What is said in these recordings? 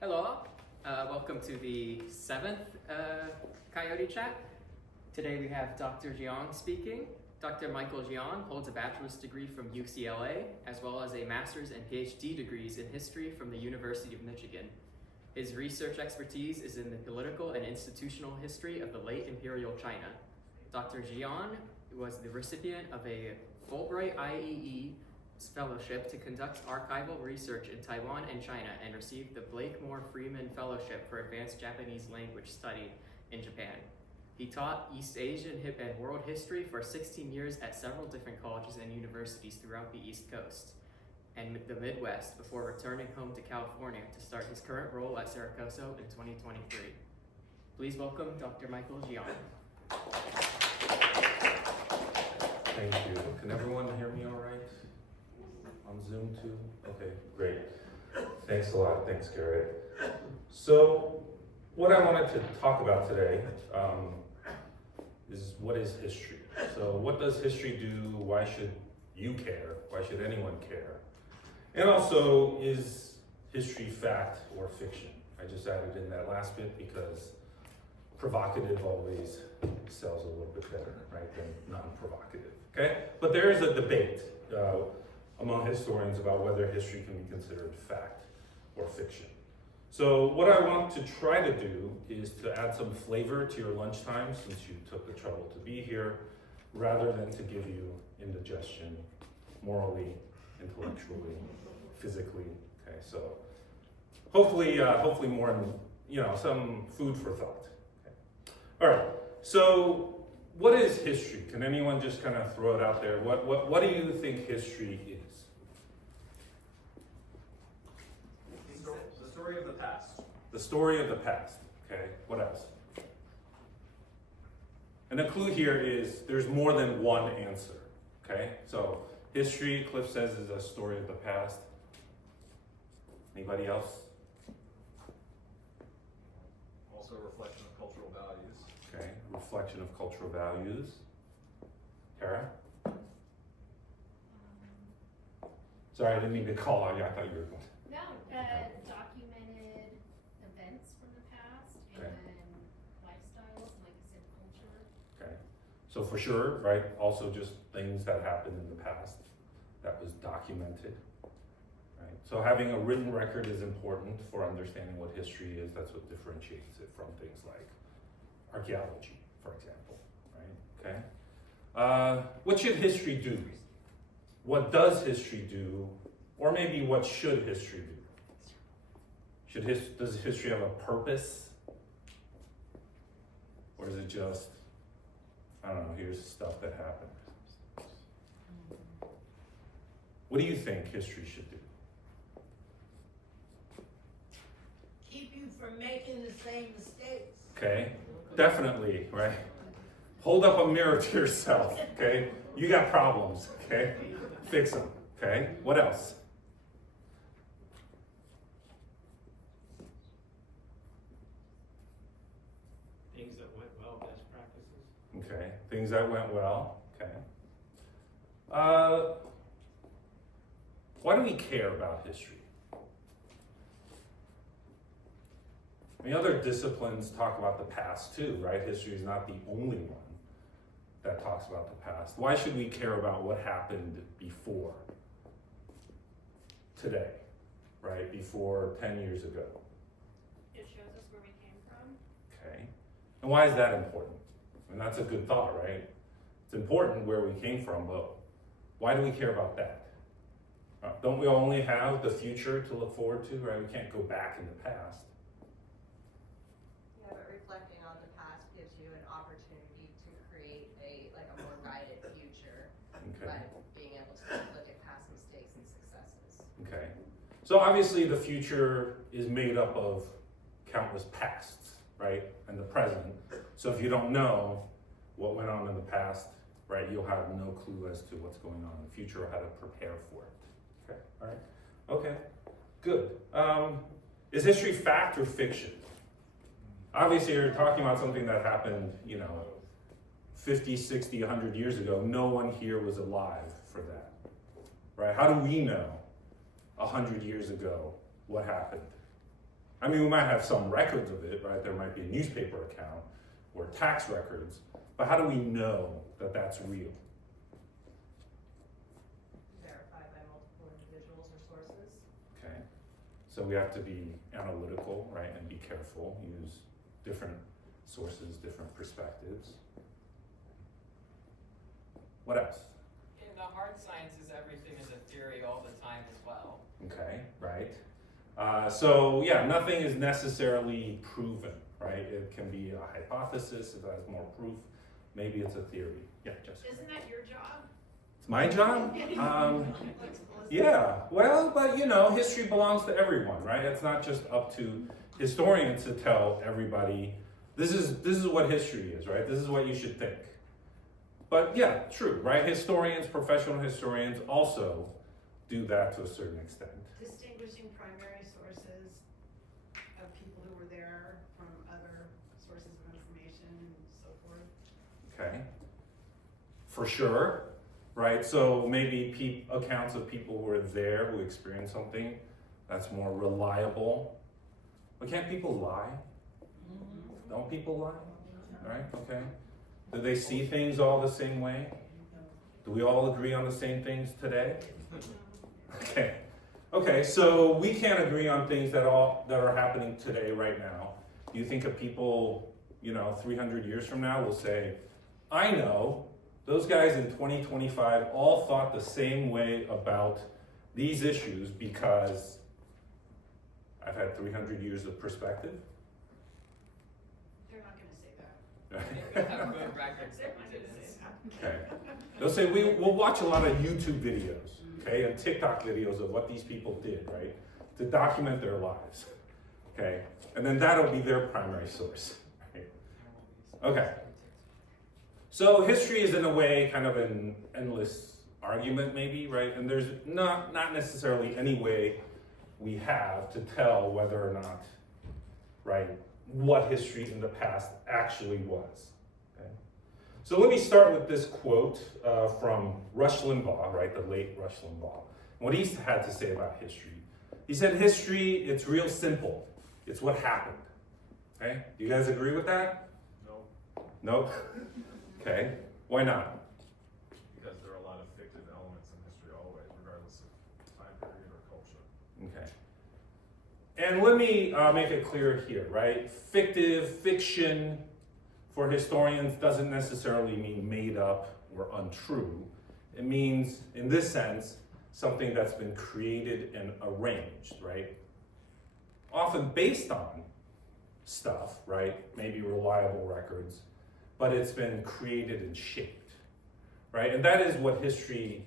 Hello, welcome to the 7th Coyote Chat. Today we have Dr. Chiang speaking. Dr. Michael Chiang holds a bachelor's degree from UCLA, as well as a master's and Ph.D. degrees in history from the University of Michigan. His research expertise is in the political and institutional history of the late imperial China. Dr. Chiang was the recipient of a Fulbright IIE fellowship to conduct archival research in Taiwan and China, and received the Blakemore Freeman Fellowship for Advanced Japanese Language Study in Japan. He taught East Asian and world history for 16 years at several different colleges and universities throughout the East Coast and the Midwest before returning home to California to start his current role at Cerro Coso in 2023. Please welcome Dr. Michael Chiang. Thank you. Can everyone hear me all right? On Zoom too? Okay, great. Thanks a lot. Thanks, Garrett. So, what I wanted to talk about today is what is history? So, what does history do? Why should you care? Why should anyone care? And also, is history fact or fiction? I just added in that last bit because provocative always sells a little bit better, right, than non-provocative, okay? But there is a debate among historians about whether history can be considered fact or fiction. So what I want to try to do is to add some flavor to your lunchtime, since you took the trouble to be here, rather than to give you indigestion morally, intellectually, physically. Okay, so hopefully more, some food for thought. Okay. All right, so what is history? Can anyone just kind of throw it out there? What do you think history is? The story of the past. The story of the past. Okay, what else? And the clue here is there's more than one answer. Okay, so history, Cliff says, is a story of the past. Anybody else? Also a reflection of cultural values. Okay, reflection of cultural values. Kara? Sorry, I didn't mean to call on you. I thought you were going. No, documented events from the past, and Okay. then lifestyles, like I said, culture. Okay, so for sure, right? Also just things that happened in the past that was documented, right? So having a written record is important for understanding what history is. That's what differentiates it from things like archaeology, for example, right? Okay. What should history do? What does history do? Or maybe what should history do? Does history have a purpose? Or is it just, I don't know, here's stuff that happened? What do you think history should do? Keep you from making the same mistakes. Okay, definitely, right? Hold up a mirror to yourself, okay? You got problems, okay? Fix them, okay? What else? Things that went well, best practices. Okay, things that went well, okay. Why do we care about history? I mean, other disciplines talk about the past too, right? History is not the only one that talks about the past. Why should we care about what happened before today, right? Before 10 years ago? It shows us where we came from. Okay. And why is that important? And that's a good thought, right? It's important where we came from, but why do we care about that? Don't we only have the future to look forward to, right? We can't go back in the past. Yeah, but reflecting on the past gives you an opportunity to create a more guided future Okay. by being able to look at past mistakes and successes. Okay. So obviously the future is made up of countless pasts, right? And the present. So if you don't know what went on in the past, right, you'll have no clue as to what's going on in the future or how to prepare for it. Okay, all right. Okay, good. Is history fact or fiction? Obviously you're talking about something that happened, 50, 60, 100 years ago. No one here was alive for that, right? How do we know 100 years ago what happened? I mean, we might have some records of it, right? There might be a newspaper account or tax records, but how do we know that that's real? Verified by multiple individuals or sources. Okay, so we have to be analytical, right, and be careful, use different sources, different perspectives. What else? In the hard sciences, everything is a theory all the time as well. Okay, right. So yeah, nothing is necessarily proven, right? It can be a hypothesis, if it has more proof, maybe it's a theory. Yeah, Jessica. Isn't that your job? It's my job? Yeah, well, but you know, history belongs to everyone, right? It's not just up to historians to tell everybody, this is what history is, right? This is what you should think. But yeah, true, right? Historians, professional historians also do that to a certain extent. Distinguishing primary sources of people who were there from other sources of information and so forth. Okay, for sure, right? So maybe accounts of people who were there, who experienced something that's more reliable. But can't people lie? Don't people lie? Right, okay. Do they see things all the same way? Do we all agree on the same things today? Okay. Okay, so we can't agree on things that are happening today, right now. Do you think of people, 300 years from now will say, I know, those guys in 2025 all thought the same way about these issues because I've had 300 years of perspective? They're not gonna say that. They have good records They're of not gonna evidence. say that. Okay. They'll say, we'll watch a lot of YouTube videos, okay, and TikTok videos of what these people did, right, to document their lives, okay? And then that'll be their primary source, right? Okay. So history is in a way kind of an endless argument maybe, right? And there's not necessarily any way we have to tell whether or not, right, what history in the past actually was. Okay? So let me start with this quote from Rush Limbaugh, right, the late Rush Limbaugh. What he had to say about history. He said, history, it's real simple. It's what happened. Okay? Do you guys agree with that? No, Nope. Okay. Why not? because there are a lot of fictive elements in history always, regardless of time period or culture. Okay. And let me make it clear here, right? Fiction for historians doesn't necessarily mean made up or untrue. It means, in this sense, something that's been created and arranged, right? Often based on stuff, right? Maybe reliable records, but it's been created and shaped, right? And that is what history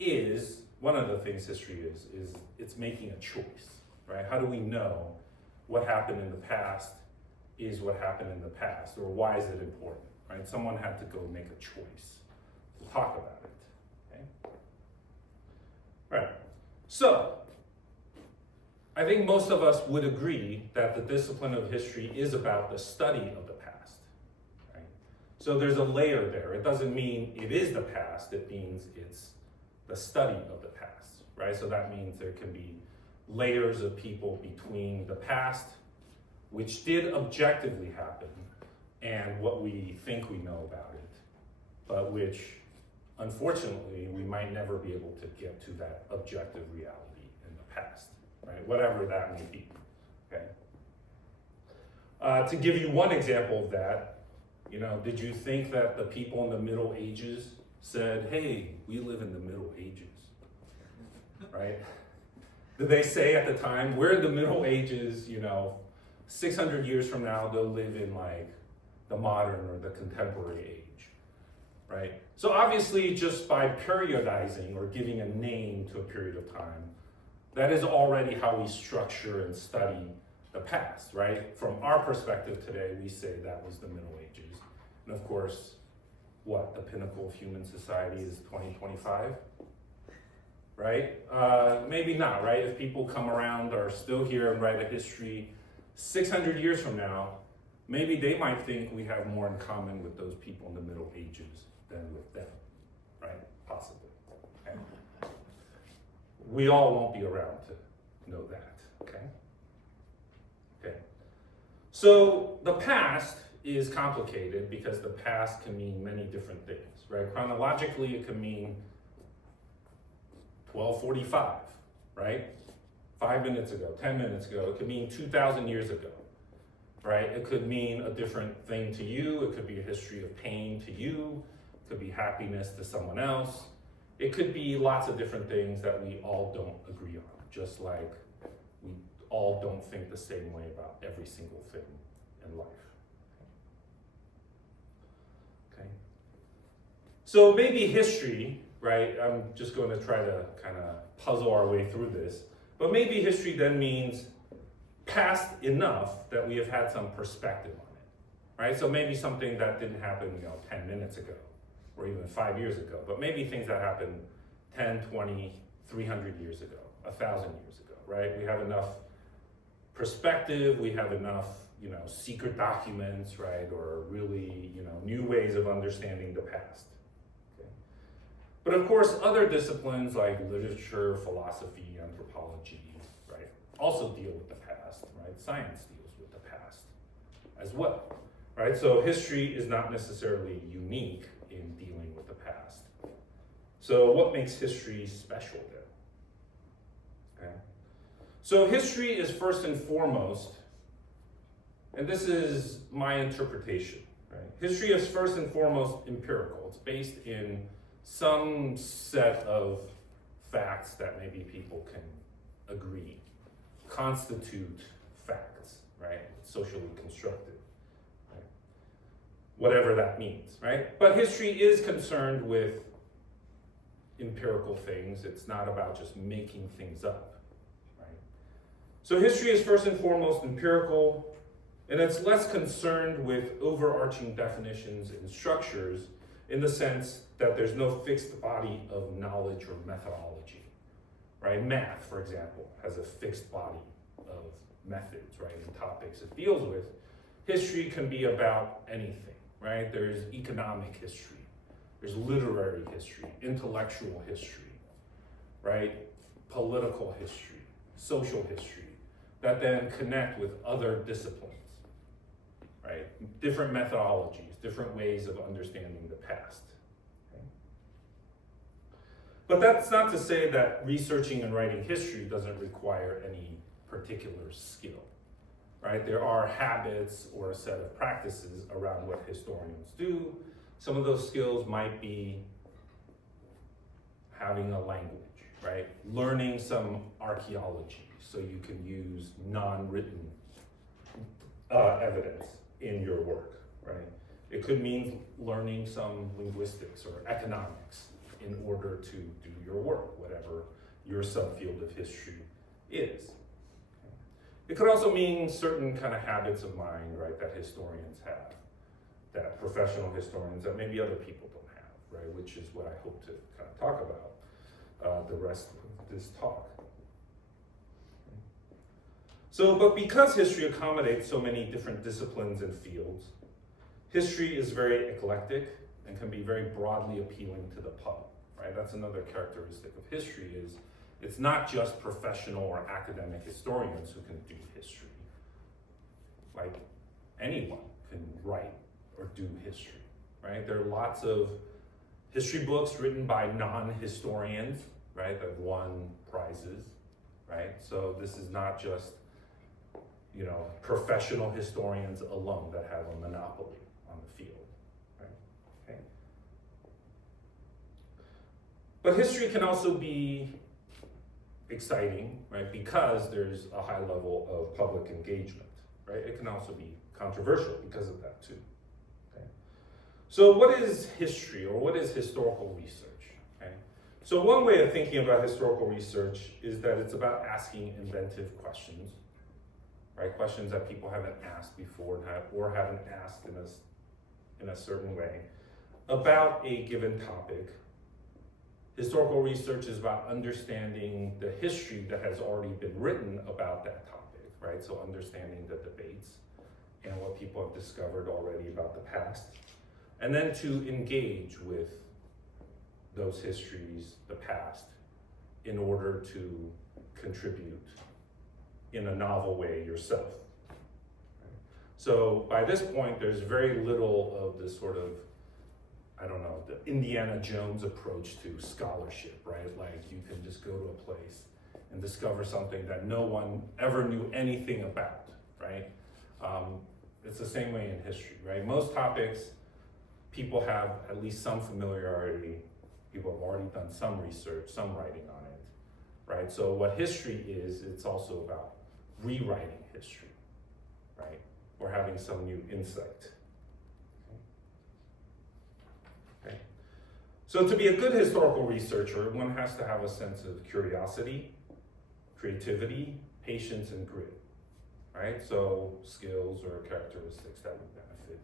is. One of the things history is it's making a choice, right? How do we know what happened in the past is what happened in the past, or why is it important, right? Someone had to go make a choice to talk about it, okay? Right, so I think most of us would agree that the discipline of history is about the study of the past, right? So there's a layer there. It doesn't mean it is the past, it means it's the study of the past, right? So that means there can be layers of people between the past, which did objectively happen, and what we think we know about it, but which, unfortunately, we might never be able to get to that objective reality in the past, right? Whatever that may be, okay? To give you one example of that, did you think that the people in the Middle Ages said, hey, we live in the Middle Ages, right? Did they say at the time, we're in the Middle Ages, 600 years from now, they'll live in like the modern or the contemporary age, right? So obviously just by periodizing or giving a name to a period of time, that is already how we structure and study the past, right? From our perspective today, we say that was the Middle Ages. And of course, what, the pinnacle of human society is 2025? Right? Maybe not, right? If people come around, are still here and write a history 600 years from now, maybe they might think we have more in common with those people in the Middle Ages than with them, right? Possibly. Okay? We all won't be around to know that, okay? So the past is complicated because the past can mean many different things, right? Chronologically, it can mean 1245, right? 5 minutes ago, 10 minutes ago. It could mean 2,000 years ago, right? It could mean a different thing to you. It could be a history of pain to you. It could be happiness to someone else. It could be lots of different things that we all don't agree on, just like we all don't think the same way about every single thing in life. Okay. So maybe history, right? I'm just going to try to kind of puzzle our way through this. But maybe history then means past enough that we have had some perspective on it, right? So maybe something that didn't happen, 10 minutes ago, or even 5 years ago, but maybe things that happened 10, 20, 300 years ago, 1,000 years ago, right? We have enough perspective, we have enough, secret documents, right? Or really, new ways of understanding the past. Okay? But of course, other disciplines like literature, philosophy, anthropology, right, also deal with the past, right? Science deals with the past as well, right? So history is not necessarily unique in dealing with the past. So what makes history special then? Okay. So history is first and foremost, and this is my interpretation, right? History is first and foremost empirical. It's based in some set of facts that maybe people can agree constitute facts, right? It's socially constructed, right? Whatever that means, right? But history is concerned with empirical things. It's not about just making things up, right? So history is first and foremost empirical, and it's less concerned with overarching definitions and structures in the sense that there's no fixed body of knowledge or methodology, right? Math, for example, has a fixed body of methods, right, and topics it deals with. History can be about anything, right? There's economic history, there's literary history, intellectual history, right? Political history, social history, that then connect with other disciplines, right? Different methodologies, different ways of understanding the past. Okay? But that's not to say that researching and writing history doesn't require any particular skill, right? There are habits or a set of practices around what historians do. Some of those skills might be having a language, right? Learning some archaeology so you can use non-written evidence in your work, right? It could mean learning some linguistics or economics in order to do your work, whatever your subfield of history is. It could also mean certain kind of habits of mind, right, that historians have, that professional historians that maybe other people don't have, right, which is what I hope to kind of talk about the rest of this talk. So, but because history accommodates so many different disciplines and fields, history is very eclectic and can be very broadly appealing to the public, right? That's another characteristic of history is it's not just professional or academic historians who can do history. Like anyone can write or do history, right? There are lots of history books written by non-historians, right, that have won prizes, right? So this is not just, professional historians alone that have a monopoly on the field, right? Okay. But history can also be exciting, right, because there's a high level of public engagement, right? It can also be controversial because of that too. Okay. So what is history, or what is historical research? Okay. So one way of thinking about historical research is that it's about asking inventive questions, right? Questions that people haven't asked before or haven't asked in a certain way about a given topic. Historical research is about understanding the history that has already been written about that topic, right? So understanding the debates and what people have discovered already about the past, and then to engage with those histories, the past, in order to contribute in a novel way yourself. So by this point, there's very little of this sort of, I don't know, the Indiana Jones approach to scholarship, right? Like you can just go to a place and discover something that no one ever knew anything about, right? It's the same way in history, right? Most topics, people have at least some familiarity. People have already done some research, some writing on it, right? So what history is, it's also about rewriting history, right? Or having some new insight. Okay. So to be a good historical researcher, one has to have a sense of curiosity, creativity, patience, and grit, right? So skills or characteristics that would benefit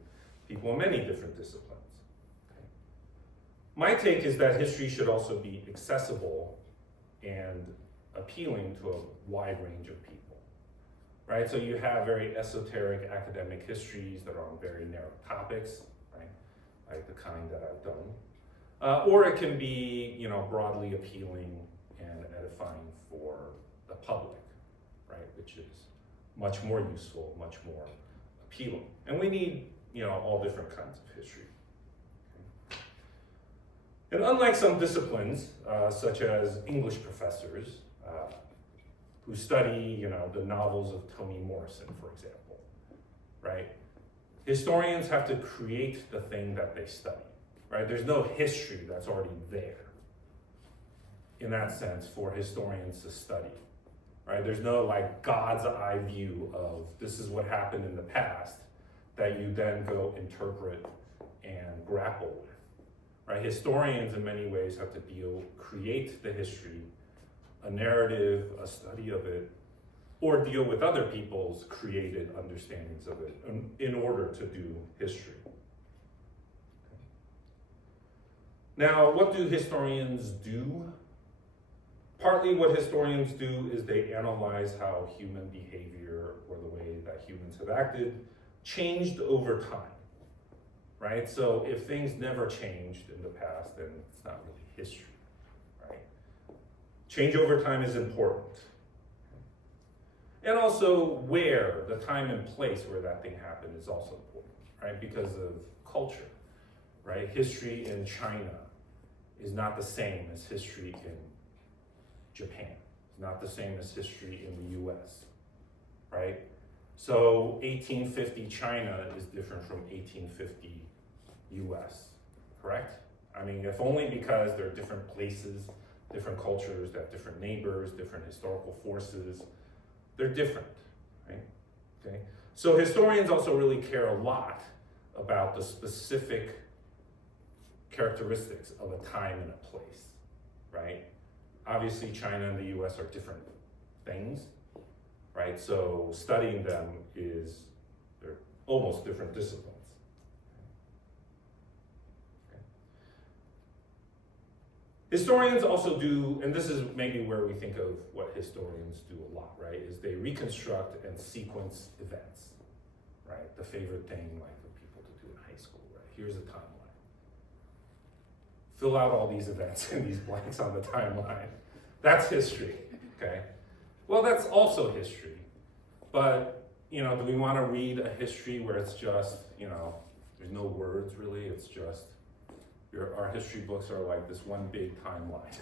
people in many different disciplines. Okay. My take is that history should also be accessible and appealing to a wide range of people, right? So you have very esoteric academic histories that are on very narrow topics, right? Like the kind that I've done. Or it can be, broadly appealing and edifying for the public, right? Which is much more useful, much more appealing. And we need, all different kinds of history. Okay. And unlike some disciplines, such as English professors, who study, the novels of Toni Morrison, for example, right? Historians have to create the thing that they study, right? There's no history that's already there, in that sense, for historians to study, right? There's no like God's eye view of this is what happened in the past that you then go interpret and grapple with, right? Historians in many ways have to create the history, a narrative, a study of it, or deal with other people's created understandings of it in order to do history. Now, what do historians do? Partly what historians do is they analyze how human behavior or the way that humans have acted changed over time, right? So if things never changed in the past, then it's not really history, right? Change over time is important. And also where, the time and place where that thing happened is also important, right? Because of culture, right? History in China is not the same as history in Japan. It's not the same as history in the US, right? So 1850 China is different from 1850 US, correct? I mean, if only because there are different places, different cultures, that have different neighbors, different historical forces, they're different, right? Okay. So historians also really care a lot about the specific characteristics of a time and a place, right? Obviously, China and the US are different things, right? So studying them they're almost different disciplines. Okay. Historians also do, and this is maybe where we think of what historians do a lot, right? Is they reconstruct and sequence events, right? The favorite thing like for people to do in high school, right? Here's a timeline. Fill out all these events and these blanks on the timeline. That's history, okay? Well, that's also history, but, do we want to read a history where it's just, there's no words really, it's just, our history books are like this one big timeline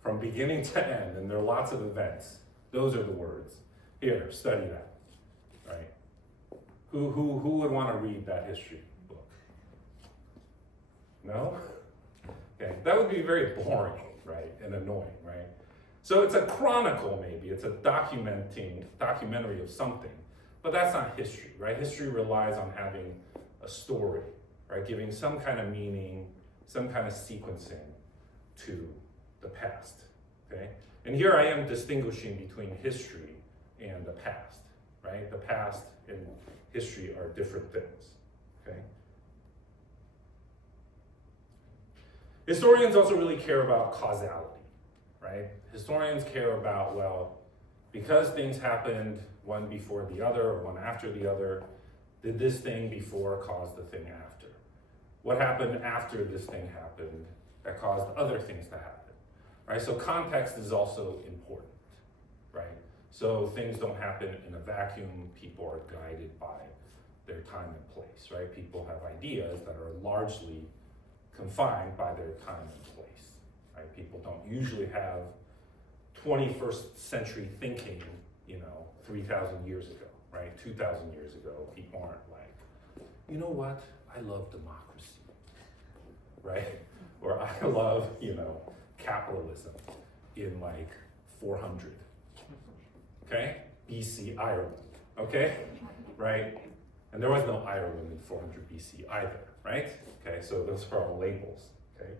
from beginning to end, and there are lots of events. Those are the words. Here, study that, right? Who would want to read that history book? No? Okay, that would be very boring, right, and annoying, right? So it's a chronicle maybe, it's a documentary of something, but that's not history, right? History relies on having a story, right? Giving some kind of meaning, some kind of sequencing to the past, okay? And here I am distinguishing between history and the past, right? The past and history are different things, okay? Historians also really care about causality, right? Historians care about, well, because things happened one before the other or one after the other, did this thing before cause the thing after? What happened after this thing happened that caused other things to happen, right? So context is also important, right? So things don't happen in a vacuum. People are guided by their time and place, right? People have ideas that are largely confined by their time and place, right? People don't usually have 21st century thinking, 3,000 years ago, right? 2,000 years ago. People aren't like, you know what? I love democracy, right? Or I love, capitalism in like 400, okay? BC Ireland, okay? Right? And there was no Ireland in 400 BC either, right? Okay, so those are all labels, okay?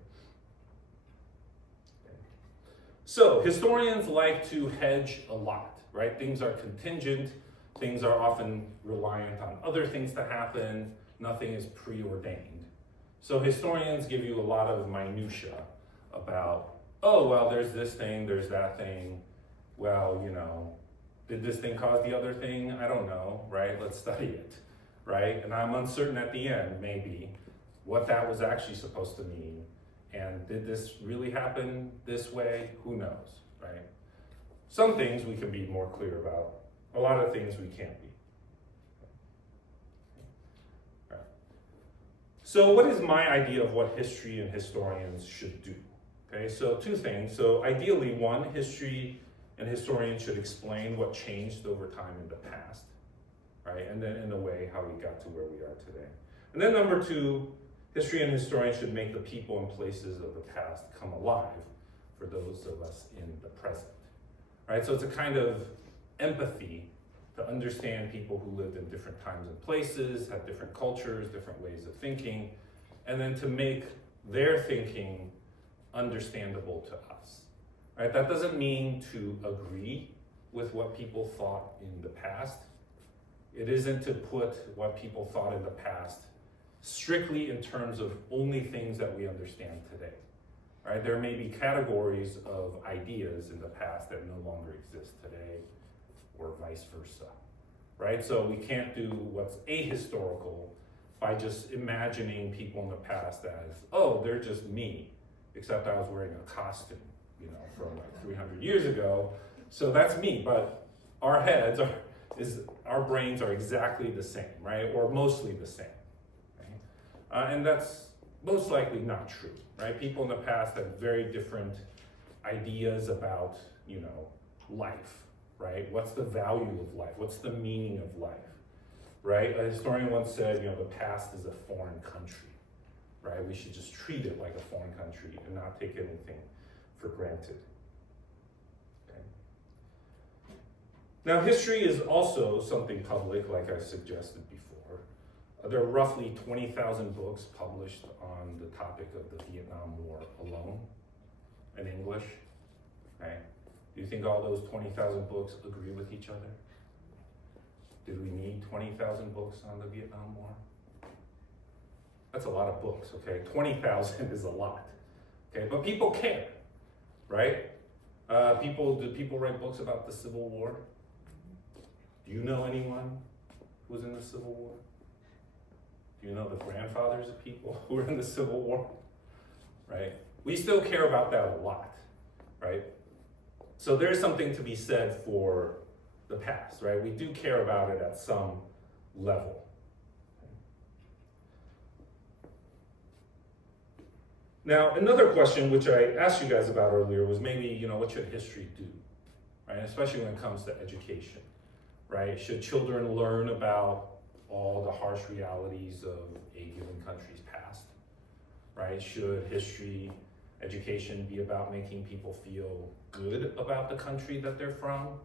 So historians like to hedge a lot, right? Things are contingent, things are often reliant on other things to happen, nothing is preordained. So historians give you a lot of minutia about, oh, well, there's this thing, there's that thing, well, did this thing cause the other thing? I don't know, right? Let's study it, right? And I'm uncertain at the end, maybe, what that was actually supposed to mean. And did this really happen this way? Who knows, right? Some things we can be more clear about. A lot of things we can't be. Right. So what is my idea of what history and historians should do? Okay, so two things. So ideally, one, history and historians should explain what changed over time in the past, right? And then in a way, how we got to where we are today. And then number two, history and historians should make the people and places of the past come alive for those of us in the present, right? So it's a kind of empathy to understand people who lived in different times and places, had different cultures, different ways of thinking, and then to make their thinking understandable to us, right? That doesn't mean to agree with what people thought in the past. It isn't to put what people thought in the past strictly in terms of only things that we understand today, right? There may be categories of ideas in the past that no longer exist today, or vice versa, right? So we can't do what's ahistorical by just imagining people in the past as, oh, they're just me, except I was wearing a costume, from like 300 years ago. So that's me, but our our brains are exactly the same, right? Or mostly the same. And that's most likely not true, right? People in the past had very different ideas about, life, right? What's the value of life? What's the meaning of life, right? A historian once said, the past is a foreign country, right? We should just treat it like a foreign country and not take anything for granted. Okay. Now, history is also something public, like I suggested before. There are roughly 20,000 books published on the topic of the Vietnam War alone in English, right? Do you think all those 20,000 books agree with each other? Did we need 20,000 books on the Vietnam War? That's a lot of books, okay? 20,000 is a lot, okay? But people care, right? Do people write books about the Civil War? Do you know anyone who was in the Civil War? Do you know the grandfathers of people who were in the Civil War, right? We still care about that a lot, right? So there's something to be said for the past, right? We do care about it at some level. Now, another question which I asked you guys about earlier was maybe, what should history do, right? Especially when it comes to education, right? Should children learn about all the harsh realities of a given country's past, right? Should history education be about making people feel good about the country that they're from?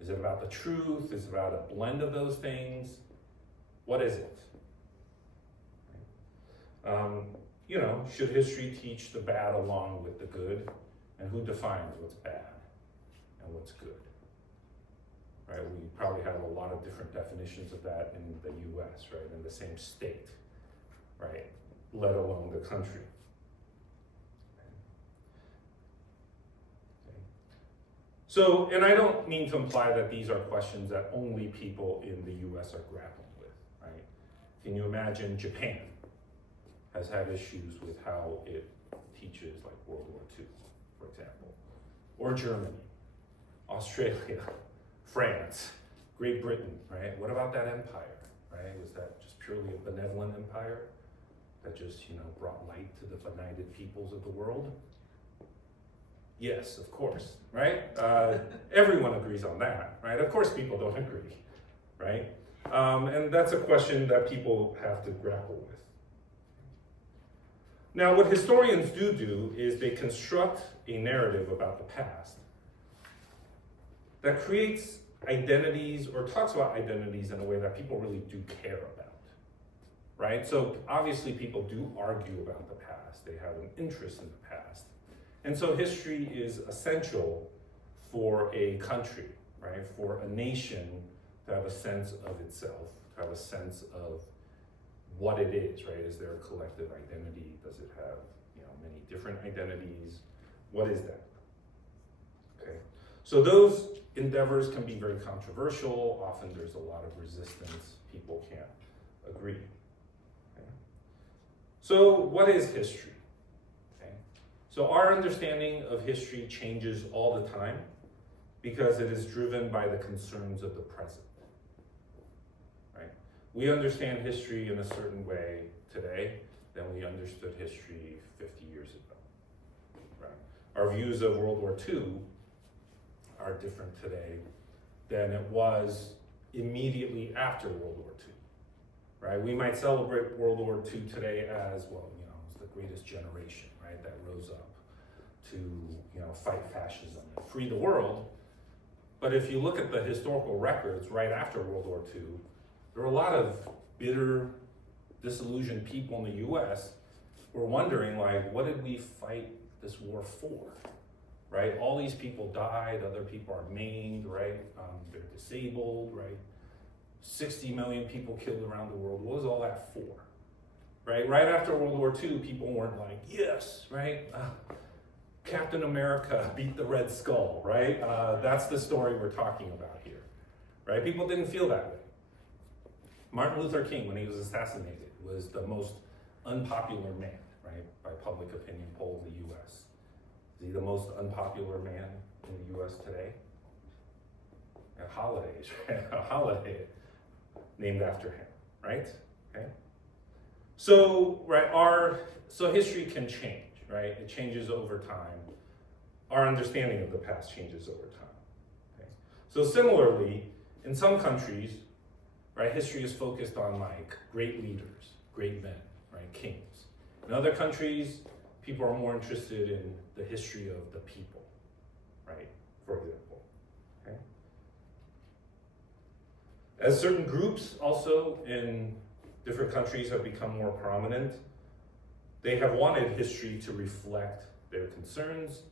Is it about the truth? Is it about a blend of those things? What is it? Should history teach the bad along with the good? And who defines what's bad and what's good? Right, we probably have a lot of different definitions of that in the US, right, in the same state, right, let alone the country. Okay. So, and I don't mean to imply that these are questions that only people in the US are grappling with, right? Can you imagine Japan has had issues with how it teaches like World War II, for example, or Germany, Australia, France, Great Britain, right? What about that empire, right? Was that just purely a benevolent empire that just, brought light to the benighted peoples of the world? Yes, of course, right? Everyone agrees on that, right? Of course people don't agree, right? And that's a question that people have to grapple with. Now, what historians do is they construct a narrative about the past that creates identities or talks about identities in a way that people really do care about, right? So obviously people do argue about the past. They have an interest in the past. And so history is essential for a country, right? For a nation to have a sense of itself, to have a sense of what it is, right? Is there a collective identity? Does it have, many different identities? What is that? Okay. So those endeavors can be very controversial. Often there's a lot of resistance. People can't agree. Okay. So what is history? Okay. So our understanding of history changes all the time because it is driven by the concerns of the present. Right? We understand history in a certain way today than we understood history 50 years ago. Right? Our views of World War II are different today than it was immediately after World War II, right? We might celebrate World War II today as, well, it's the greatest generation, right? That rose up to, fight fascism and free the world. But if you look at the historical records right after World War II, there were a lot of bitter, disillusioned people in the US who were wondering, what did we fight this war for? Right? All these people died, other people are maimed, right? They're disabled, right? 60 million people killed around the world. What was all that for? Right? Right after World War II, people weren't like, yes, right? Captain America beat the Red Skull, right? That's the story we're talking about here, right? People didn't feel that way. Martin Luther King, when he was assassinated, was the most unpopular man, right? By public opinion poll in the US. Is he the most unpopular man in the US today? Holidays, right? A holiday named after him, right? Okay. So, right, so history can change, right? It changes over time. Our understanding of the past changes over time. Okay. So similarly, in some countries, right, history is focused on great leaders, great men, right, kings. In other countries, people are more interested in the history of the people, right, for example, okay? As certain groups also in different countries have become more prominent, they have wanted history to reflect their concerns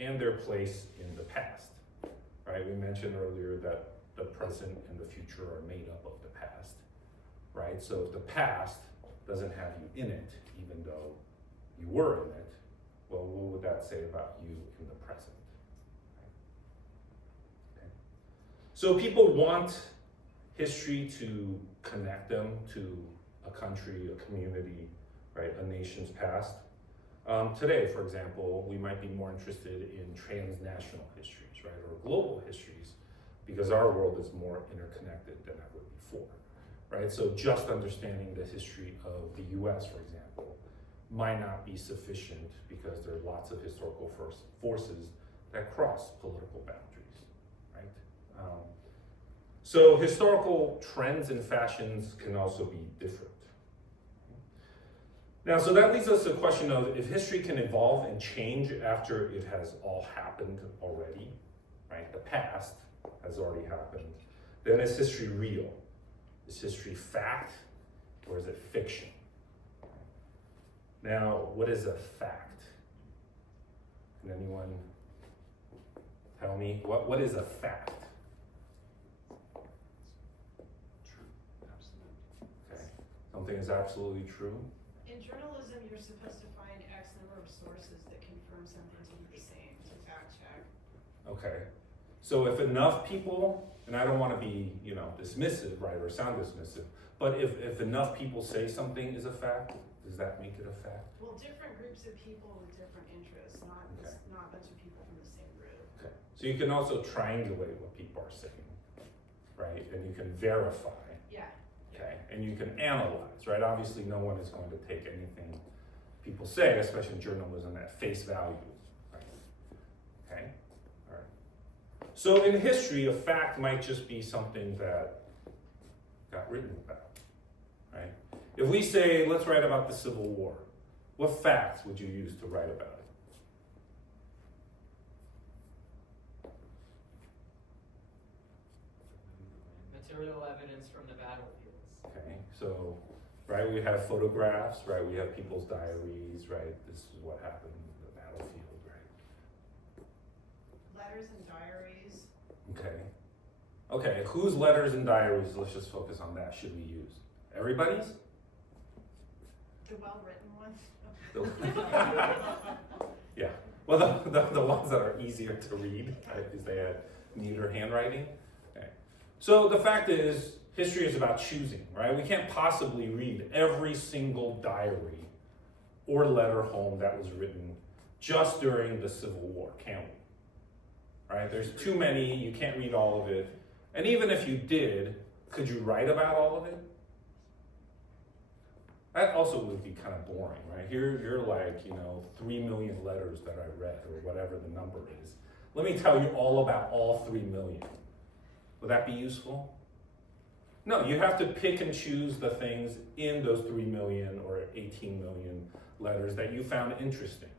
and their place in the past, right? We mentioned earlier that the present and the future are made up of the past, right? So if the past doesn't have you in it, even though you were in it, well, what would that say about you in the present? Okay. So people want history to connect them to a country, a community, right, a nation's past. Today, for example, we might be more interested in transnational histories, right, or global histories, because our world is more interconnected than ever before, right? So just understanding the history of the US, for example, might not be sufficient because there are lots of historical forces that cross political boundaries, right? So historical trends and fashions can also be different. Now, so that leads us to the question of if history can evolve and change after it has all happened already, right? The past has already happened, then is history real? Is history fact, or is it fiction? Now, what is a fact? Can anyone tell me? What is a fact? True, absolutely. Okay, something is absolutely true. In journalism, you're supposed to find X number of sources that confirm something to be the same, to fact check. Okay, so if enough people, and I don't want to be, dismissive, right, or sound dismissive, but if enough people say something is a fact, does that make it a fact? Well, different groups of people with different interests, not Okay. not a bunch of people from the same group. Okay, so you can also triangulate what people are saying, right, and you can verify. Yeah. Okay. okay? And you can analyze, right? Obviously, no one is going to take anything people say, especially in journalism, at face value, right? Okay, all right. So in history, a fact might just be something that got written about, right? If we say, let's write about the Civil War, what facts would you use to write about it? Material evidence from the battlefields. Okay, so, right, we have photographs, right, we have people's diaries, right, this is what happened in the battlefield, right? Letters and diaries. Okay. Okay, whose letters and diaries, let's just focus on that, should we use? Everybody's? The well-written ones. Yeah, well, the ones that are easier to read, right, because they had neater handwriting. Okay. So the fact is, history is about choosing, right? We can't possibly read every single diary or letter home that was written just during the Civil War, can we? Right, there's too many, you can't read all of it. And even if you did, could you write about all of it? That also would be kind of boring, right? Here you're like, 3 million letters that I read, or whatever the number is. Let me tell you all about all 3 million. Would that be useful? No, you have to pick and choose the things in those 3 million or 18 million letters that you found interesting.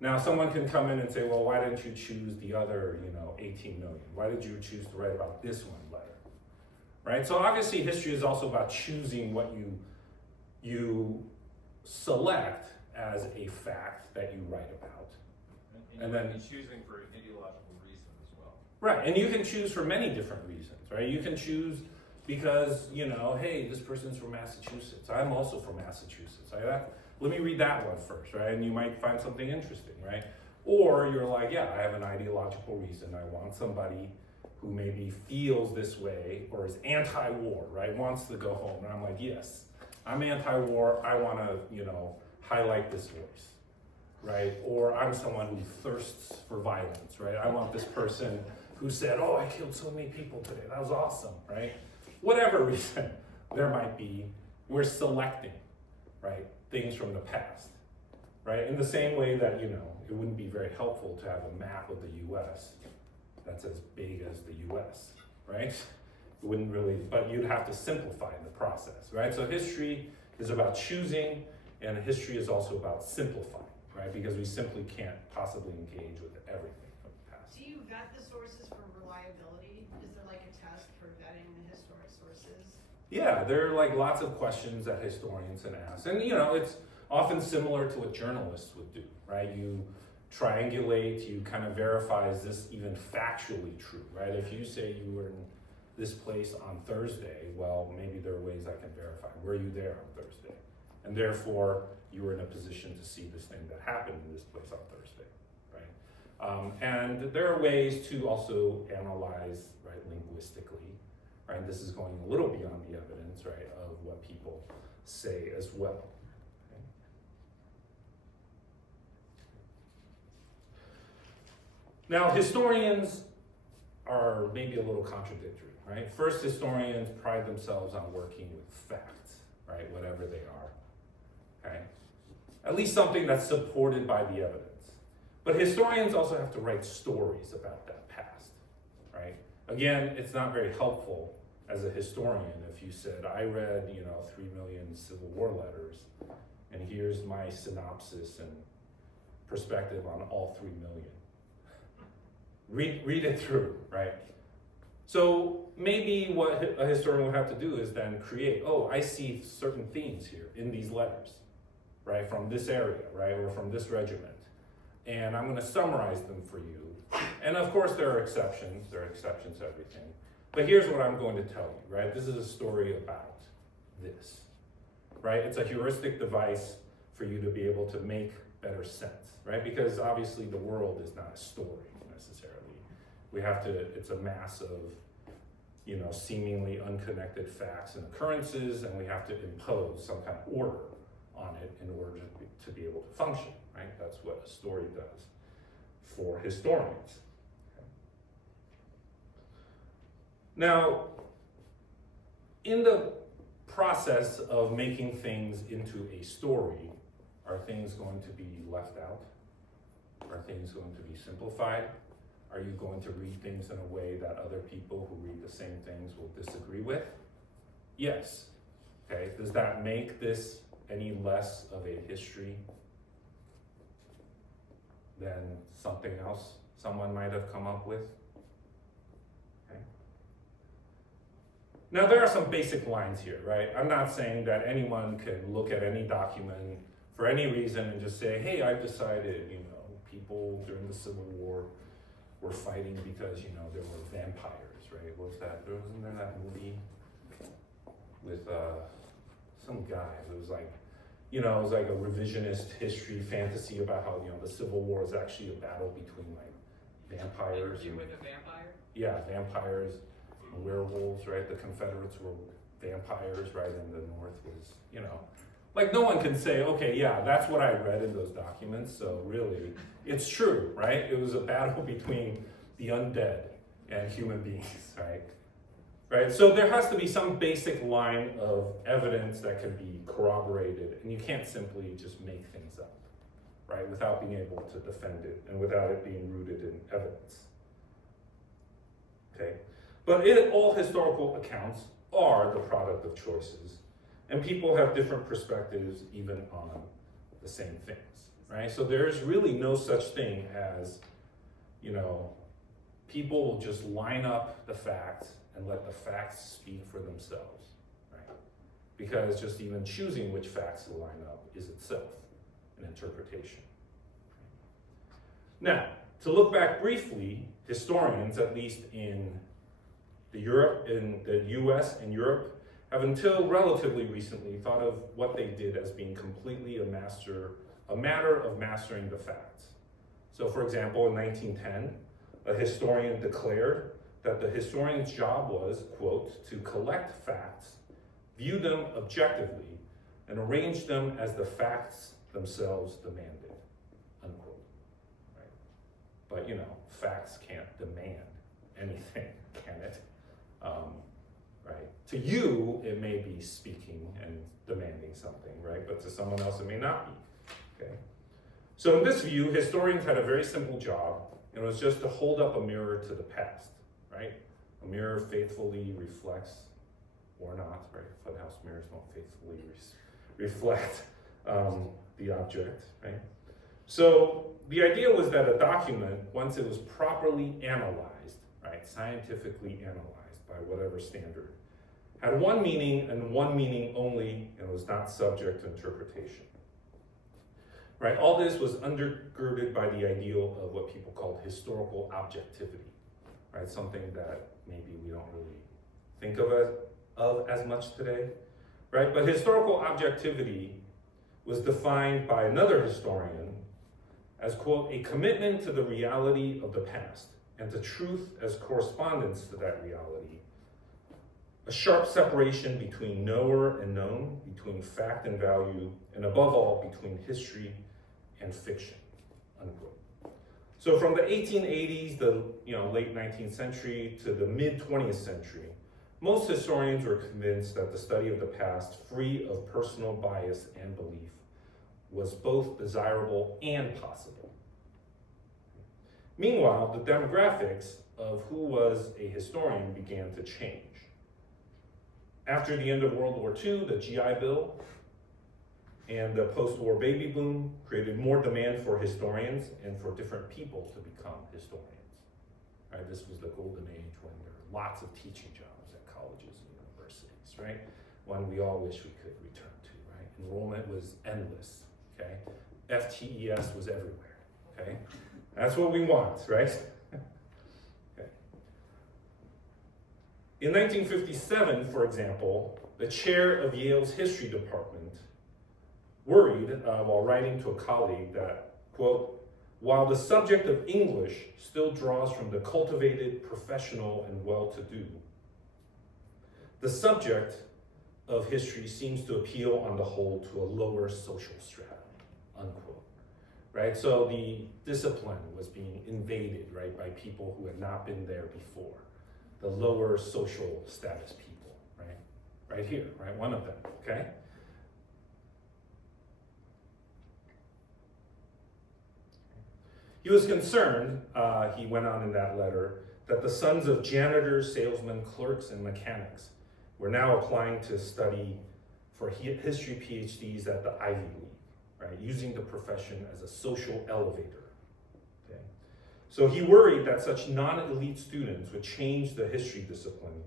Now, someone can come in and say, well, why didn't you choose the other, 18 million? Why did you choose to write about this one letter? Right? So obviously history is also about choosing what you select as a fact that you write about. And then you can be choosing for an ideological reason as well. Right, and you can choose for many different reasons, right? You can choose because, hey, this person's from Massachusetts. I'm also from Massachusetts. Let me read that one first, right? And you might find something interesting, right? Or you're like, yeah, I have an ideological reason. I want somebody who maybe feels this way or is anti-war, right? Wants to go home. And I'm like, yes, I'm anti-war. I want to, highlight this voice, right? Or I'm someone who thirsts for violence, right? I want this person who said, oh, I killed so many people today. That was awesome, right? Whatever reason there might be, we're selecting, right? Things from the past, right? In the same way that, it wouldn't be very helpful to have a map of the US that's as big as the US, right? It wouldn't really, but you'd have to simplify the process, right? So history is about choosing, and history is also about simplifying, right? Because we simply can't possibly engage with everything from the past. Do you vet the sources for reliability? Is there like a test for vetting the historic sources? Yeah, there are like lots of questions that historians can ask. And it's often similar to what journalists would do, right? You triangulate, you kind of verify, is this even factually true, right? If you say you were in this place on Thursday, well, maybe there are ways I can verify. Were you there on Thursday? And therefore, you were in a position to see this thing that happened in this place on Thursday, right? And there are ways to also analyze, right, linguistically, right? This is going a little beyond the evidence, right, of what people say as well. Okay? Now, historians are maybe a little contradictory, right? First, historians pride themselves on working with facts, right, whatever they are, okay? At least something that's supported by the evidence. But historians also have to write stories about that past, right? Again, it's not very helpful as a historian if you said, I read, 3 million Civil War letters, and here's my synopsis and perspective on all 3 million. Read it through, right? So maybe what a historian would have to do is then create, I see certain themes here in these letters, right? From this area, right? Or from this regiment. And I'm gonna summarize them for you. And of course there are exceptions to everything. But here's what I'm going to tell you, right? This is a story about this, right? It's a heuristic device for you to be able to make better sense, right? Because obviously the world is not a story necessarily. It's a mass of, seemingly unconnected facts and occurrences, and we have to impose some kind of order on it in order to be able to function, right? That's what a story does for historians. Okay. Now, in the process of making things into a story, are things going to be left out? Are things going to be simplified? Are you going to read things in a way that other people who read the same things will disagree with? Yes. Okay, does that make this any less of a history than something else someone might have come up with? Okay. Now there are some basic lines here, right? I'm not saying that anyone can look at any document for any reason and just say, hey, I've decided, people during the Civil War were fighting because, there were vampires, right? What was that? Wasn't there that movie with some guy? It was like, it was like a revisionist history fantasy about how, the Civil War is actually a battle between like vampires. You with a vampire? Yeah, vampires and werewolves, right? The Confederates were vampires, right? And the North was, like no one can say, okay, yeah, that's what I read in those documents, so really, it's true, right? It was a battle between the undead and human beings, right? Right, so there has to be some basic line of evidence that can be corroborated, and you can't simply just make things up, right? Without being able to defend it and without it being rooted in evidence. Okay, but all historical accounts are the product of choices, and people have different perspectives even on the same things, right? So there's really no such thing as, people will just line up the facts and let the facts speak for themselves, right? Because just even choosing which facts to line up is itself an interpretation. Now, to look back briefly, historians, at least in the US and Europe, have until relatively recently thought of what they did as being completely a matter of mastering the facts. So for example, in 1910, a historian declared that the historian's job was, quote, to collect facts, view them objectively, and arrange them as the facts themselves demanded, unquote, right? But facts can't demand anything, can it? Right? To you, it may be speaking and demanding something, right? But to someone else, it may not be, okay? So in this view, historians had a very simple job, and it was just to hold up a mirror to the past, right? A mirror faithfully reflects, or not, right? Funhouse mirrors don't faithfully reflect the object, right? So the idea was that a document, once it was properly analyzed, right, scientifically analyzed by whatever standard, had one meaning and one meaning only, and was not subject to interpretation. Right, all this was undergirded by the ideal of what people called historical objectivity, right? Something that maybe we don't really think of as much today, right? But historical objectivity was defined by another historian as, quote, a commitment to the reality of the past and to truth as correspondence to that reality, a sharp separation between knower and known, between fact and value, and above all, between history and fiction, unquote. So from the 1880s, the late 19th century, to the mid 20th century, most historians were convinced that the study of the past, free of personal bias and belief, was both desirable and possible. Meanwhile, the demographics of who was a historian began to change. After the end of World War II, the GI Bill and the post-war baby boom created more demand for historians and for different people to become historians. Right? This was the golden age when there were lots of teaching jobs at colleges and universities, right? One we all wish we could return to, right? Enrollment was endless, okay? FTES was everywhere, okay? That's what we want, right? Okay. In 1957, for example, the chair of Yale's history department worried while writing to a colleague that, quote, while the subject of English still draws from the cultivated, professional, and well-to-do, the subject of history seems to appeal on the whole to a lower social stratum, unquote. Right? So the discipline was being invaded, right, by people who had not been there before, the lower social status people, right? right here, right? One of them, okay? He was concerned, he went on in that letter, that the sons of janitors, salesmen, clerks, and mechanics were now applying to study for history PhDs at the Ivy League, right? Using the profession as a social elevator, okay? So he worried that such non-elite students would change the history discipline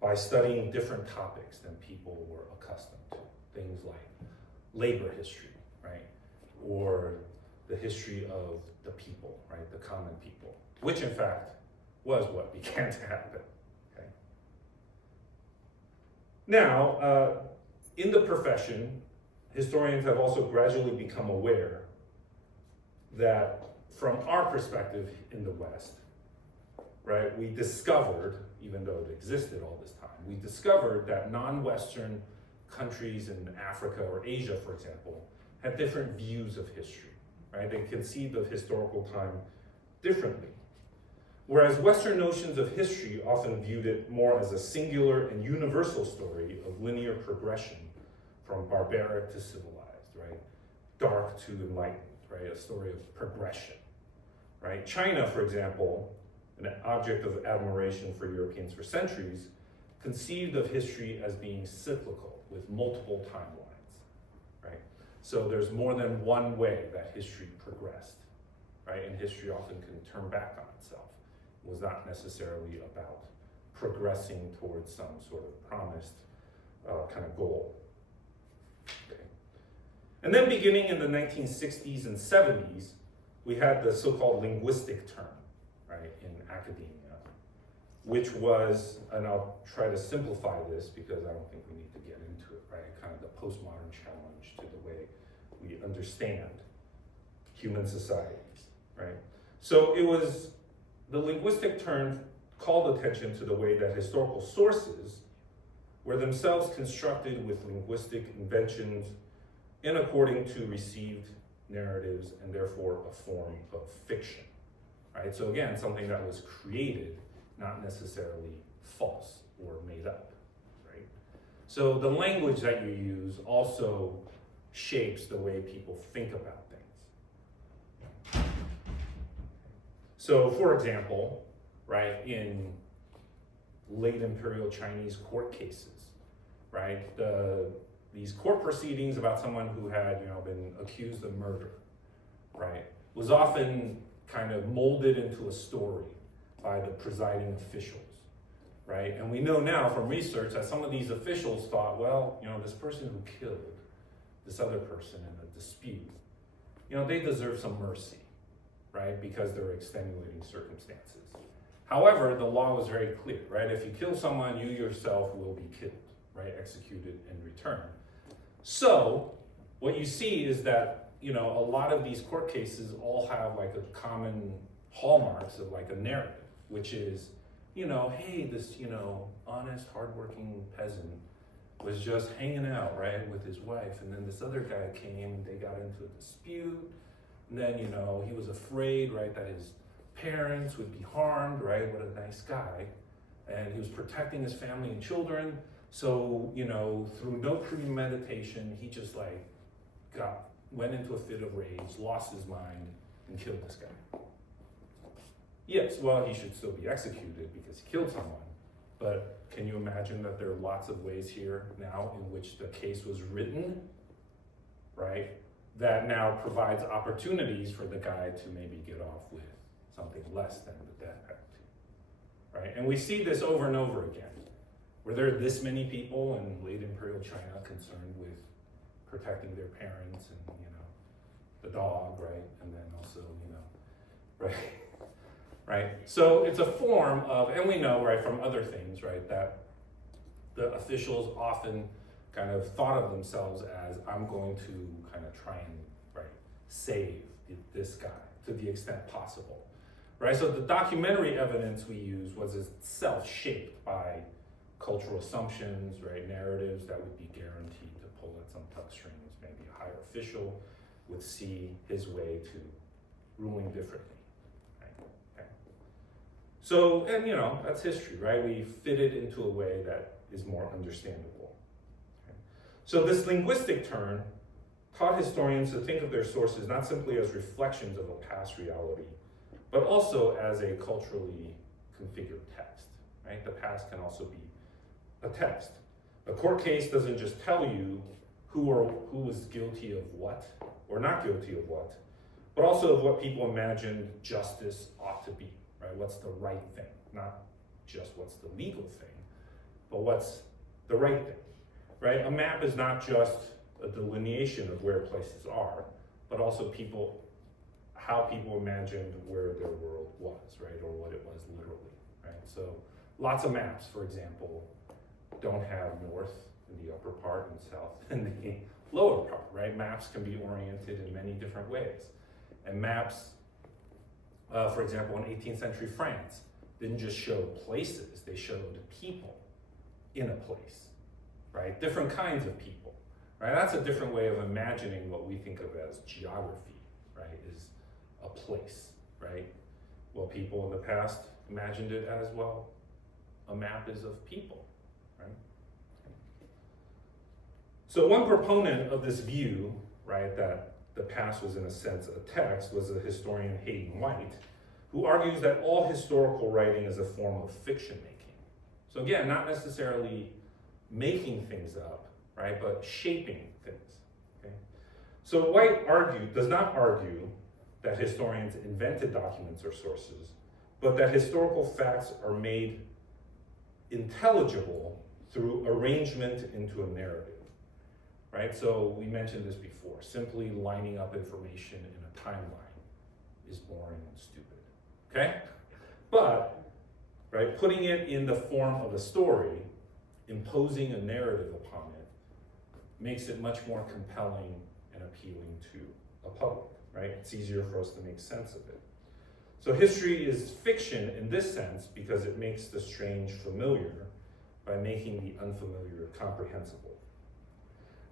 by studying different topics than people were accustomed to. Things like labor history, right? Or the history of the people, right? The common people, which in fact was what began to happen, okay? Now, in the profession, historians have also gradually become aware that from our perspective in the West, right, we discovered, even though it existed all this time, we discovered that non-Western countries in Africa or Asia, for example, had different views of history, right? They conceived of historical time differently. Whereas Western notions of history often viewed it more as a singular and universal story of linear progression from barbaric to civilized, right? Dark to enlightened, right? A story of progression, right? China, for example, an object of admiration for Europeans for centuries, conceived of history as being cyclical with multiple timelines, right? So there's more than one way that history progressed, right? And history often can turn back on itself. It was not necessarily about progressing towards some sort of promised kind of goal. Okay. And then beginning in the 1960s and 70s, we had the so-called linguistic term, right, in academia, which was, and I'll try to simplify this because I don't think we need to get into it, right, kind of the postmodern challenge to the way we understand human societies, right? So it was, the linguistic term called attention to the way that historical sources were themselves constructed with linguistic inventions in according to received narratives and therefore a form of fiction, right? So again, something that was created, not necessarily false or made up, right? So the language that you use also shapes the way people think about things. So for example, right, in late imperial Chinese court cases, right, these court proceedings about someone who had, been accused of murder, right, was often kind of molded into a story by the presiding officials, right? And we know now from research that some of these officials thought, well, this person who killed this other person in a dispute, they deserve some mercy, right? Because there were extenuating circumstances. However, the law was very clear, right? If you kill someone, you yourself will be killed, right? Executed in return. So what you see is that, a lot of these court cases all have like a common hallmarks of like a narrative, which is, hey, this, honest, hardworking peasant was just hanging out, right, with his wife, and then this other guy came, they got into a dispute, and then, he was afraid, right, that his parents would be harmed, right, what a nice guy, and he was protecting his family and children, so, through no premeditation, he just like went into a fit of rage, lost his mind, and killed this guy. Yes, well, he should still be executed because he killed someone, but can you imagine that there are lots of ways here now in which the case was written, right, that now provides opportunities for the guy to maybe get off with something less than the death penalty, right? And we see this over and over again. Were there this many people in late imperial China concerned with protecting their parents and, the dog, right? And then also, right? Right? So it's a form of, and we know, right, from other things, right, that the officials often kind of thought of themselves as, I'm going to kind of try and, right, save this guy to the extent possible, right? So the documentary evidence we use was itself shaped by cultural assumptions, right, narratives that would be guaranteed to pull at some tuck strings. Maybe a higher official would see his way to ruling differently. So, and that's history, right? We fit it into a way that is more understandable. Okay? So this linguistic turn taught historians to think of their sources not simply as reflections of a past reality, but also as a culturally configured text, right? The past can also be a text. A court case doesn't just tell you who was guilty of what or not guilty of what, but also of what people imagined justice ought to be, right? What's the right thing? Not just what's the legal thing, but what's the right thing, right? A map is not just a delineation of where places are, but also how people imagined where their world was, right? Or what it was literally, right? So lots of maps, for example, don't have north in the upper part and south in the lower part, right? Maps can be oriented in many different ways. And maps, for example, in 18th century France, didn't just show places, they showed people in a place, right? Different kinds of people, right? That's a different way of imagining what we think of as geography, right? Is a place, right? Well, people in the past imagined it as, well, a map is of people, right? So one proponent of this view, right, that the past was in a sense a text, was the historian Hayden White, who argues that all historical writing is a form of fiction making. So again, not necessarily making things up, right, but shaping things, okay? So White does not argue that historians invented documents or sources, but that historical facts are made intelligible through arrangement into a narrative. Right, so we mentioned this before. Simply lining up information in a timeline is boring and stupid, okay? But, right, putting it in the form of a story, imposing a narrative upon it, makes it much more compelling and appealing to a public, right? It's easier for us to make sense of it. So history is fiction in this sense because it makes the strange familiar by making the unfamiliar comprehensible.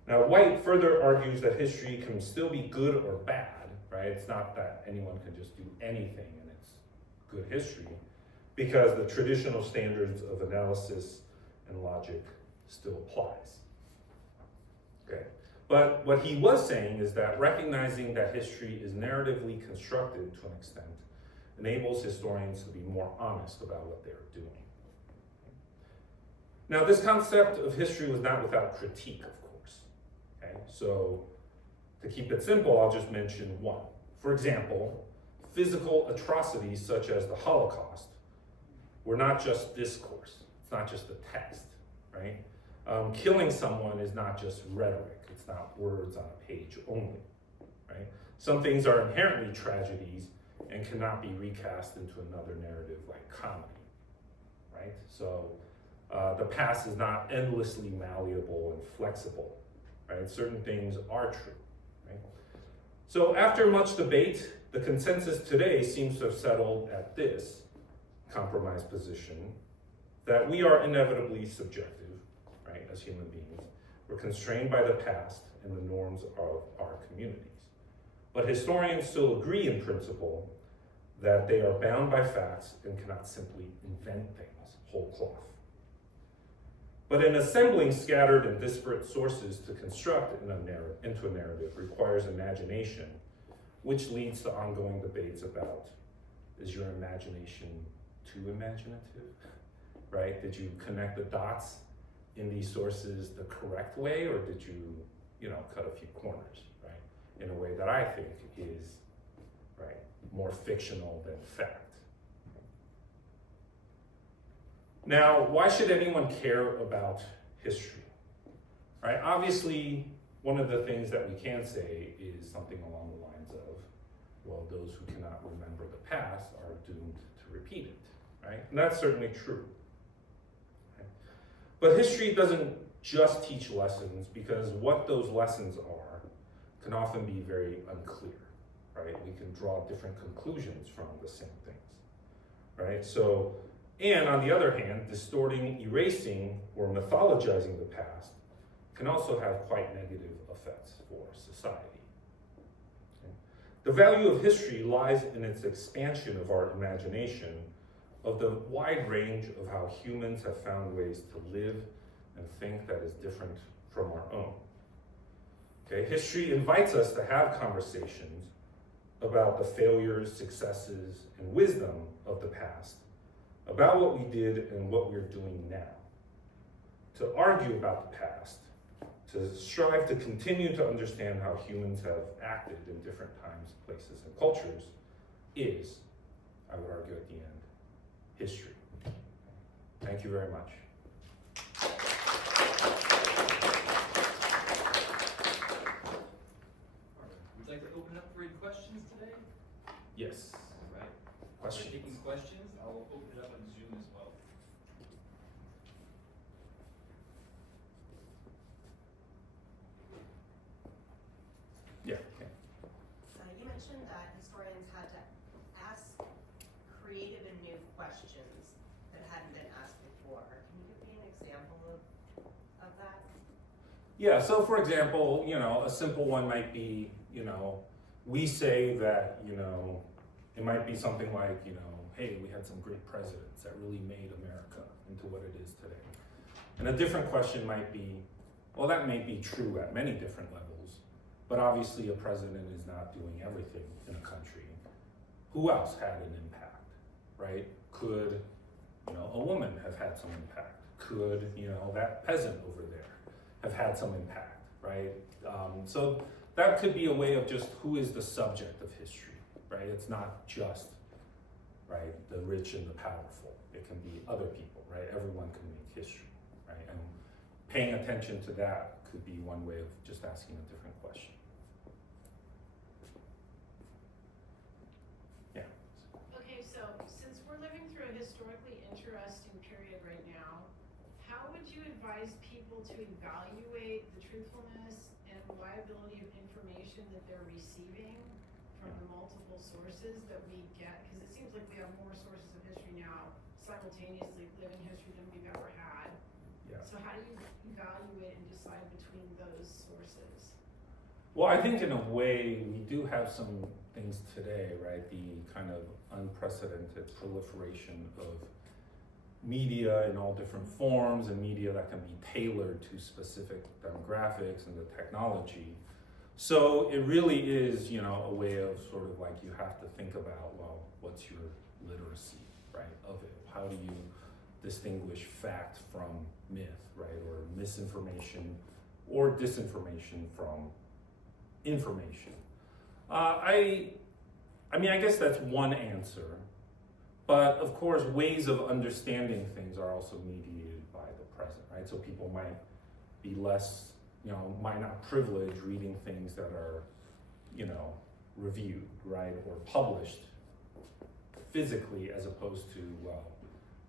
Now, White further argues that history can still be good or bad, right? It's not that anyone can just do anything and it's good history, because the traditional standards of analysis and logic still applies. Okay, but what he was saying is that recognizing that history is narratively constructed to an extent enables historians to be more honest about what they're doing. Now, this concept of history was not without critique, of course. Okay, so to keep it simple, I'll just mention one. For example, physical atrocities such as the Holocaust were not just discourse. It's not just a text, right? Killing someone is not just rhetoric. It's not words on a page only, right? Some things are inherently tragedies and cannot be recast into another narrative like comedy, right? So the past is not endlessly malleable and flexible, right? Certain things are true, right? So after much debate, the consensus today seems to have settled at this compromise position that we are inevitably subjective, right, as human beings. We're constrained by the past and the norms of our communities. But historians still agree in principle that they are bound by facts and cannot simply invent things whole cloth. But in assembling scattered and disparate sources to construct into a narrative requires imagination, which leads to ongoing debates about, is your imagination too imaginative, right? Did you connect the dots in these sources the correct way, or did you, cut a few corners, right? In a way that I think is, right, more fictional than fact. Now, why should anyone care about history, right? Obviously, one of the things that we can say is something along the lines of, well, those who cannot remember the past are doomed to repeat it, right? And that's certainly true. Right? But history doesn't just teach lessons, because what those lessons are can often be very unclear, right? We can draw different conclusions from the same things, right? So, and on the other hand, distorting, erasing, or mythologizing the past can also have quite negative effects for society. Okay? The value of history lies in its expansion of our imagination of the wide range of how humans have found ways to live and think that is different from our own. Okay, history invites us to have conversations about the failures, successes, and wisdom of the past, about what we did and what we're doing now. To argue about the past, to strive to continue to understand how humans have acted in different times, places, and cultures is, I would argue at the end, history. Thank you very much. Would you like to open up for any questions today? Yes. All right. Questions? We're taking questions. I'll open it up on Zoom as well. Yeah. Okay. You mentioned that historians had to ask creative and new questions that hadn't been asked before. Can you give me an example of that? Yeah, so for example, a simple one might be, we say that, it might be something like, hey, we had some great presidents that really made America into what it is today. And a different question might be, well, that may be true at many different levels, but obviously a president is not doing everything in a country. Who else had an impact, right? Could, a woman have had some impact? Could, that peasant over there have had some impact, right? So that could be a way of just who is the subject of history, right? It's not just, right, the rich and the powerful. It can be other people, right? Everyone can make history, right? And paying attention to that could be one way of just asking a different question. Yeah. Okay, so since we're living through a historically interesting period right now, how would you advise people to evaluate the truthfulness and reliability of information that they're receiving from the multiple sources that we get? Because it seems like we have more sources of history now, simultaneously living history than we've ever had. Yeah. So how do you evaluate and decide between those sources? Well, I think in a way we do have some things today, right? The kind of unprecedented proliferation of media in all different forms and media that can be tailored to specific demographics and the technology. So it really is, a way of sort of like you have to think about, well, what's your literacy, right, of it? How do you distinguish fact from myth, right, or misinformation or disinformation from information? I guess that's one answer. But of course, ways of understanding things are also mediated by the present, right? So people might be less, might not privilege reading things that are, reviewed, right? Or published physically as opposed to, well,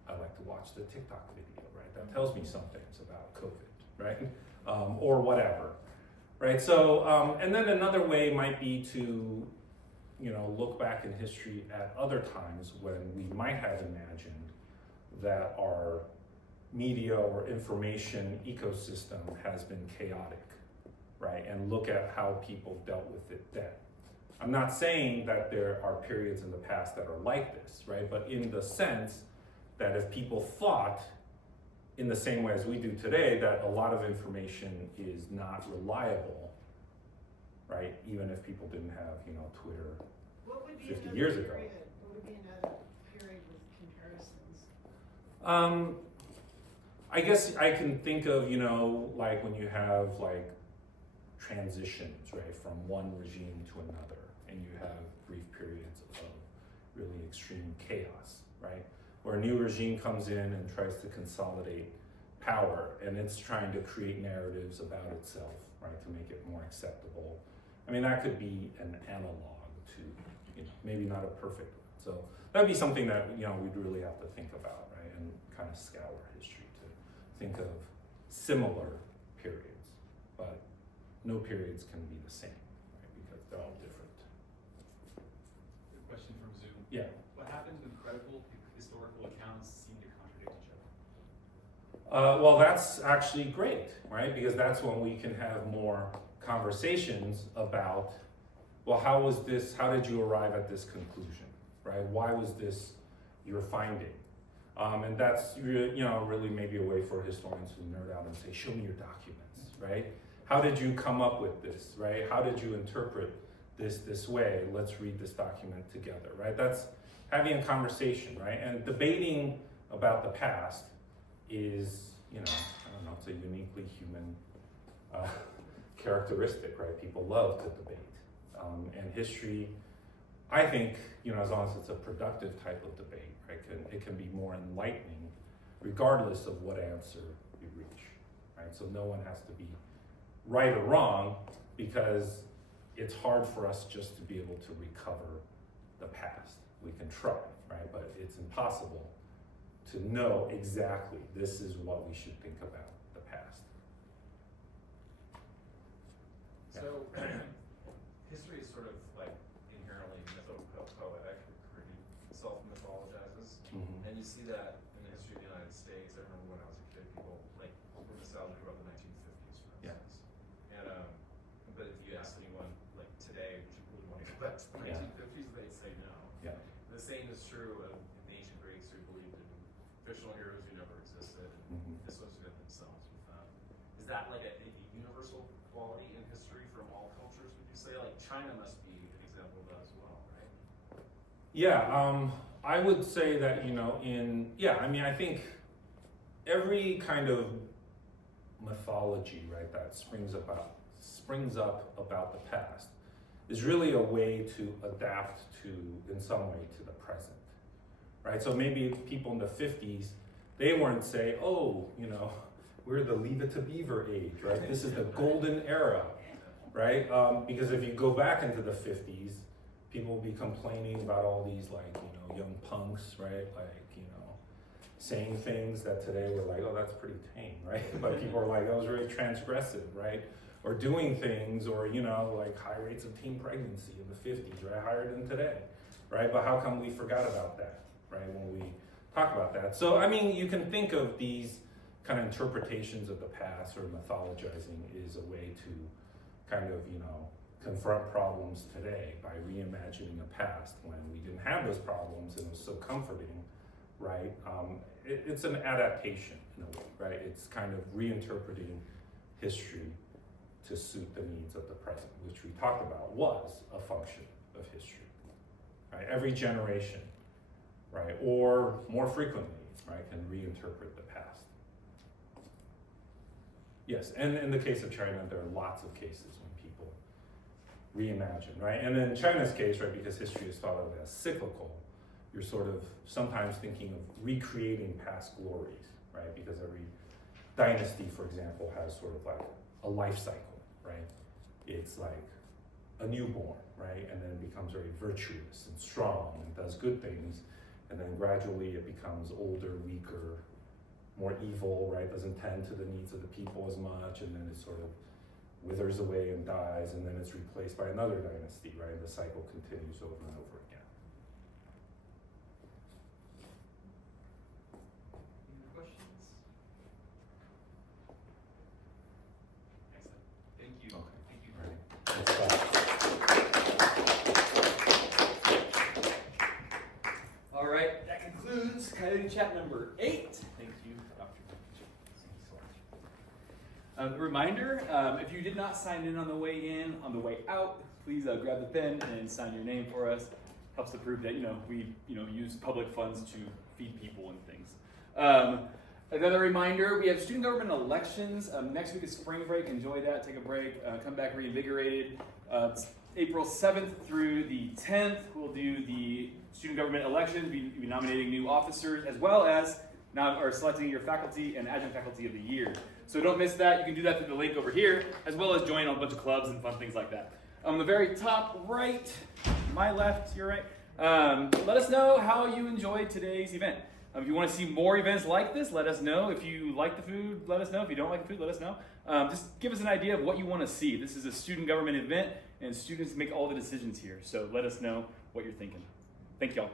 I like to watch the TikTok video, right? That tells me some things about COVID, right? Or whatever, right? So, and then another way might be to, look back in history at other times when we might have imagined that our media or information ecosystem has been chaotic, right? And look at how people dealt with it then. I'm not saying that there are periods in the past that are like this, right? But in the sense that if people thought in the same way as we do today, that a lot of information is not reliable, right? Even if people didn't have, Twitter What would be 50 another years ago. period? What would be another period with comparisons? I guess I can think of, like when you have like transitions, right, from one regime to another, and you have brief periods of really extreme chaos, right? Where a new regime comes in and tries to consolidate power, and it's trying to create narratives about itself, right, to make it more acceptable. I mean, that could be an analog to, maybe not a perfect one. So that'd be something that, we'd really have to think about, right, and kind of scour history to think of similar periods, but no periods can be the same, right, because they're all different. A question from Zoom. Yeah. What happens when credible historical accounts seem to contradict each other? Well, that's actually great, right? Because that's when we can have more conversations about, well, how did you arrive at this conclusion, right? Why was this you're finding. And that's really maybe a way for historians to nerd out and say, show me your documents, right? How did you come up with this, right? How did you interpret this way? Let's read this document together, right? That's having a conversation, right? And debating about the past is, I don't know, it's a uniquely human characteristic, right? People love to debate. And history, I think, as long as it's a productive type of debate, right, it can be more enlightening regardless of what answer you reach, right? So no one has to be right or wrong, because it's hard for us just to be able to recover the past. We can try, right? But it's impossible to know exactly this is what we should think about the past. So, history is sort of like inherently poetic, self-mythologizes. Mm-hmm. And you see that in the history of the United States. I remember when I was a kid, people were nostalgic about the 1950s, for Yeah. instance. And but if you ask anyone today, would you really want to go back to the Yeah. 1950s? They'd say no. Yeah. The same is true of the ancient Greeks who believed in fictional heroes who never existed and Mm-hmm. associated themselves with them. Is that like a universal quality in history from all cultures? Would you say China must be an example of that as well, right? Yeah, I would say that, I think every kind of mythology, right, that springs up about the past is really a way to adapt to, in some way, to the present, right? So maybe people in the 50s, they weren't saying, we're the Leave It to Beaver age, right? This is the golden era, right? Because if you go back into the 50s, people will be complaining about all these young punks, right? Saying things that today we're like, oh, that's pretty tame, right? But people are like, that was really transgressive, right? Or doing things, or high rates of teen pregnancy in the 50s, right? Higher than today, right? But how come we forgot about that, right? When we talk about that. So, you can think of these kind of interpretations of the past, or mythologizing is a way to kind of, confront problems today by reimagining a past when we didn't have those problems and it was so comforting, right? It's an adaptation in a way, right? It's kind of reinterpreting history to suit the needs of the present, which we talked about was a function of history, right? Every generation, right? Or more frequently, right, can reinterpret the past. Yes, and in the case of China, there are lots of cases when people reimagine, right? And in China's case, right, because history is thought of as cyclical, you're sort of sometimes thinking of recreating past glories, right? Because every dynasty, for example, has sort of a life cycle, right? It's like a newborn, right? And then it becomes very virtuous and strong and does good things. And then gradually it becomes older, weaker, more evil, right? Doesn't tend to the needs of the people as much. And then it sort of withers away and dies. And then it's replaced by another dynasty, right? The cycle continues over and over again. Any other questions? Excellent. Thank you. Okay. Thank you. All right. Let's stop. All right, that concludes Coyote Chat number 8. Thank you, Dr. Reminder, if you did not sign in on the way in, on the way out, please grab the pen and sign your name for us. Helps to prove that we use public funds to feed people and things. Another reminder, we have student government elections. Next week is spring break. Enjoy that. Take a break. Come back reinvigorated. April 7th through the 10th, we'll do the student government elections. We'll be nominating new officers, as well as selecting your faculty and adjunct faculty of the year. So don't miss that. You can do that through the link over here, as well as join a bunch of clubs and fun things like that. On the very top right, my left, your right, let us know how you enjoyed today's event. If you want to see more events like this, let us know. If you like the food, let us know. If you don't like the food, let us know. Just give us an idea of what you want to see. This is a student government event, and students make all the decisions here. So let us know what you're thinking. Thank y'all.